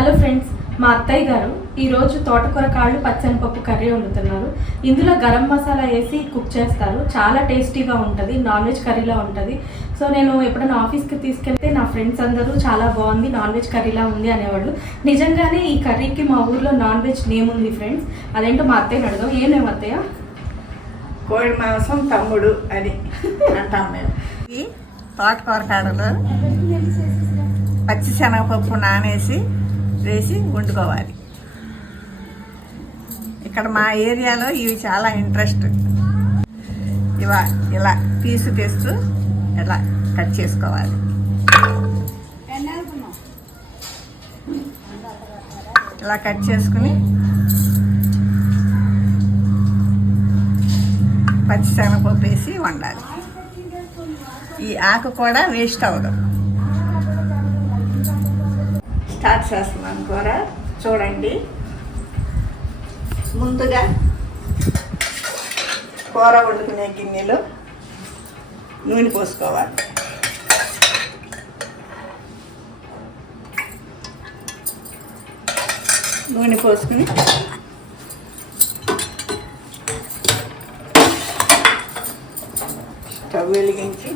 Hello friends మా అత్తయ్య గారు ఈరోజు తోటకూర కాళ్ళు పచ్చనిపప్పు కర్రీ వండుతున్నారు. ఇందులో గరం మసాలా వేసి కుక్ చేస్తారు. చాలా టేస్టీగా ఉంటుంది నాన్ వెజ్ కర్రీలా ఉంటుంది. సో నేను ఎప్పుడైనా ఆఫీస్కి తీసుకెళ్తే నా ఫ్రెండ్స్ అందరూ చాలా బాగుంది నాన్ వెజ్ కర్రీలా ఉంది అనేవాళ్ళు. నిజంగానే ఈ కర్రీకి మా ఊర్లో నాన్ వెజ్ నేమ్ ఉంది ఫ్రెండ్స్. అదేంటో మా అత్తయ్యని అడదాం ఏ నేమ్ అత్తయ్య? కోడి మాంసం తమ్ముడు అని అంటాం మేము. ఈ తోటకూర కాడలు పచ్చి శనగపప్పు నానేసి వేసి వండుకోవాలి. ఇక్కడ మా ఏరియాలో ఇవి చాలా ఇంట్రెస్ట్. ఇవా ఇలా పీసు తెస్తూ ఇలా కట్ చేసుకోవాలి. ఇలా కట్ చేసుకుని పచ్చిశనగపప్పు వేసి వండాలి. ఈ ఆకు కూడా వేస్ట్ అవ్వదు. స్టార్ట్ చేస్తున్నాను కూర చూడండి. ముందుగా కూర వండుకునే గిన్నెలో నూనె పోసుకోవాలి. నూనె పోసుకుని స్టవ్ వెలిగించి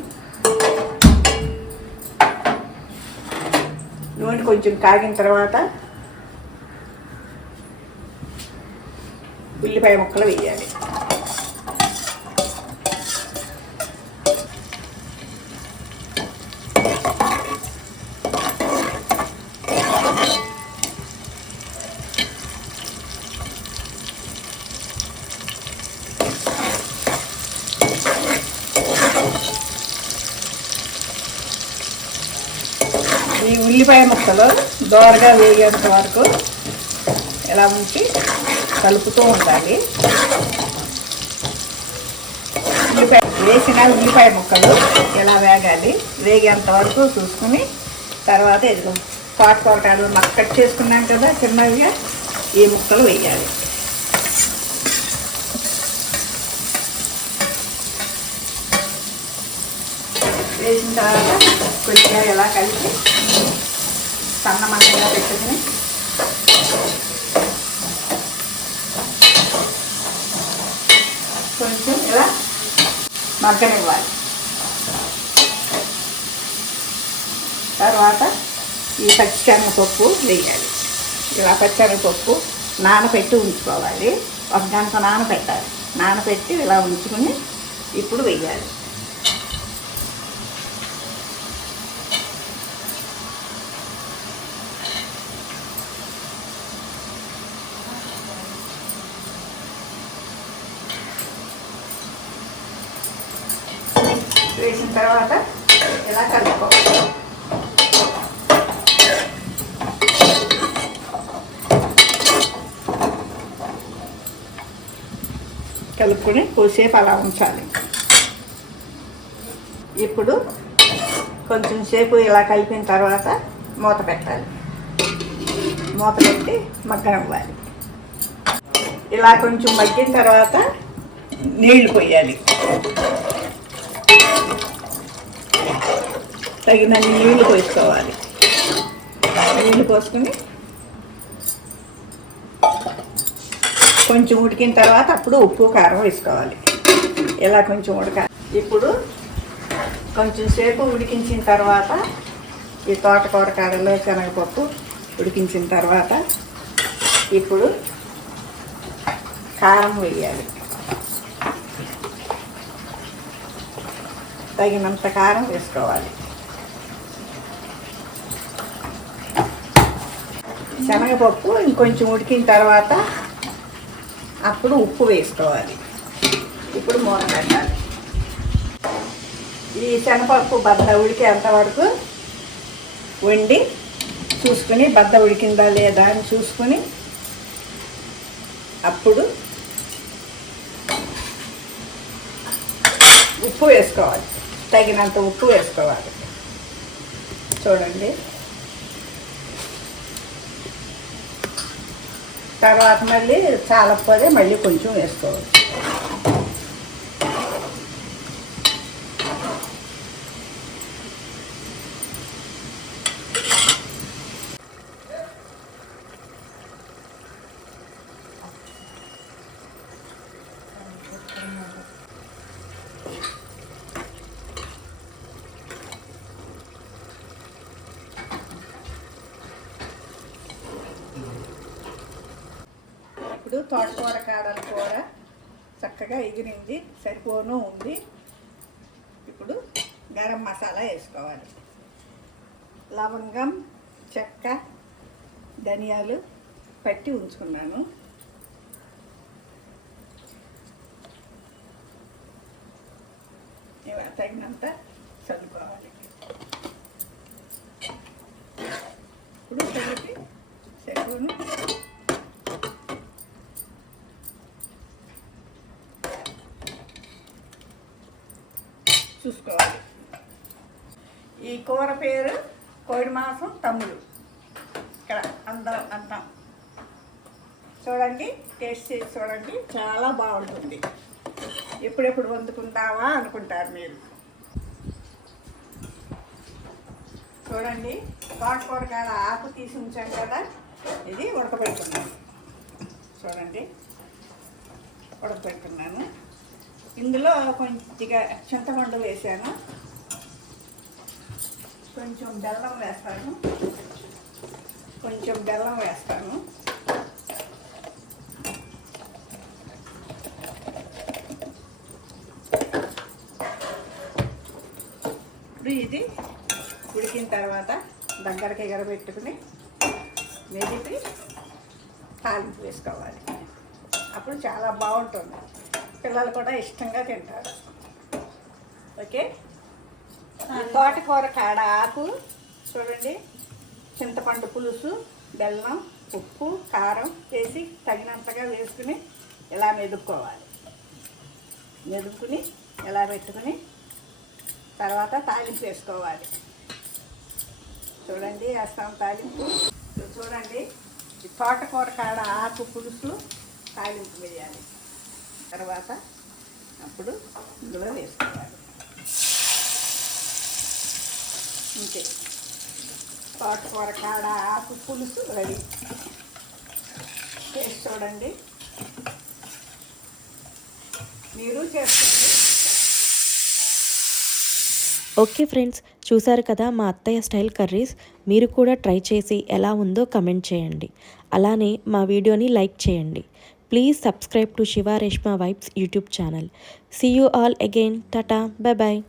నూనె కొంచెం కాగిన తర్వాత ఉల్లిపాయ ముక్కలు వేయాలి ఈ ఉల్లిపాయ ముక్కలు దోరగా వేగేంత వరకు ఇలా ఉంచి కలుపుతూ ఉండాలి. ఉల్లిపాయ వేసిన ఉల్లిపాయ ముక్కలు ఇలా వేగాలి వేగేంత వరకు చూసుకుని తర్వాత ఇది పాట కొరకాడు మక్క కట్ చేసుకున్నాం కదా చిన్నవిగా ఈ ముక్కలు వేయాలి. వేసిన తర్వాత కొద్దిగా ఎలా కలిపి సన్న పెట్టుకుని. కొంచెం ఇలా మగ్గనివ్వాలి. తర్వాత ఈ పచ్చిశనగపప్పు వేయాలి. ఇలా పచ్చిశనగపప్పు నానబెట్టి ఉంచుకోవాలి. ఒక గంట నానబెట్టాలి నానబెట్టి ఇలా ఉంచుకుని ఇప్పుడు వేయాలి. వేసిన తర్వాత ఇలా కలుపుకోవాలి కలుపుకొని కొద్దిసేపు అలా ఉంచాలి. ఇప్పుడు కొంచెం సేపు ఇలా కలిపిన తర్వాత మూత పెట్టాలి. మూత పెట్టి మగ్గనివ్వాలి ఇలా కొంచెం మగ్గిన తర్వాత నీళ్ళు పోయాలి. తగినన్ని నీళ్ళు పోసుకోవాలి. నీళ్ళు పోసుకుని కొంచెం ఉడికిన తర్వాత అప్పుడు ఉప్పు కారం వేసుకోవాలి. ఇలా కొంచెం ఉడక ఇప్పుడు కొంచెం సేపు ఉడికించిన తర్వాత ఈ తోటకూర కాడలో శనగపప్పు ఉడికించిన తర్వాత ఇప్పుడు కారం వేయాలి. తగినంత కారం వేసుకోవాలి. శనగపప్పు ఇంకొంచెం ఉడికిన తర్వాత అప్పుడు ఉప్పు వేసుకోవాలి. ఇప్పుడు మూత పెట్టాలి. ఈ శనగపప్పు బద్ద ఉడికేంత వరకు వండి చూసుకుని బద్ద ఉడికిందా లేదా అని చూసుకుని అప్పుడు ఉప్పు వేసుకోవాలి. తగినంత ఉప్పు వేసుకోవాలి. చూడండి. తర్వాత మళ్ళీ చాలకపోతే మళ్ళీ కొంచెం వేసుకోవాలి ఇప్పుడు తోటకూర కాడల కూర చక్కగా ఎగిరింది సరిపోను ఉంది. ఇప్పుడు గరం మసాలా వేసుకోవాలి. లవంగం చెక్క ధనియాలు పట్టి ఉంచుకున్నాను. ఇవి తగినంత చల్లుకోవాలి ఇప్పుడు కలిపి సరిపోను చూసుకోవాలి ఈ కూర పేరు కోడి మాంసం తమ్ముడు. ఇక్కడ అందరం అంటాం చూడండి టేస్ట్ చేసి చూడండి చాలా బాగుంటుంది. ఎప్పుడెప్పుడు వండుకుందామా అనుకుంటారు మీరు. చూడండి తోటకూర కాడ ఆకు తీసి ఉంచాం కదా ఇది ఉడకబెడుతున్నాను. చూడండి ఉడకబెడుతున్నాను. ఇందులో కొద్దిగా చింతపండు వేసాను కొంచెం బెల్లం వేస్తాను. కొంచెం బెల్లం వేస్తాను. ఇప్పుడు ఇది ఉడికిన తర్వాత దగ్గరకి ఎగరబెట్టుకుని మెదిపి తాలింపు వేసుకోవాలి. అప్పుడు చాలా బాగుంటుంది. పిల్లలు కూడా ఇష్టంగా తింటారు. ఓకే? తోటకూర కాడ ఆకు చూడండి. చింతపండు పులుసు బెల్లం ఉప్పు కారం వేసి తగినంతగా వేసుకుని ఇలా మెదుక్కోవాలి మెదుపుకుని ఇలా పెట్టుకుని తర్వాత తాలింపు వేసుకోవాలి. చూడండి వేస్తాం తాలింపు. చూడండి తోటకూర కాడ ఆకు పులుసు తాలింపు వేయాలి. తర్వాత అప్పుడు ఇందులో వేసుకోవాలి. ఇంకే తోటకూర కాడ ఆకు పులుసు రెడీ. చేసి చూడండి. మీరు చేసుకోండి ఓకే ఫ్రెండ్స్ చూసారు కదా మా అత్తయ్య స్టైల్ కర్రీస్? మీరు కూడా ట్రై చేసి ఎలా ఉందో కమెంట్ చేయండి. అలానే మా వీడియోని లైక్ చేయండి. Please subscribe to Shiva Reshma vibes YouTube channel. See you all again tata bye bye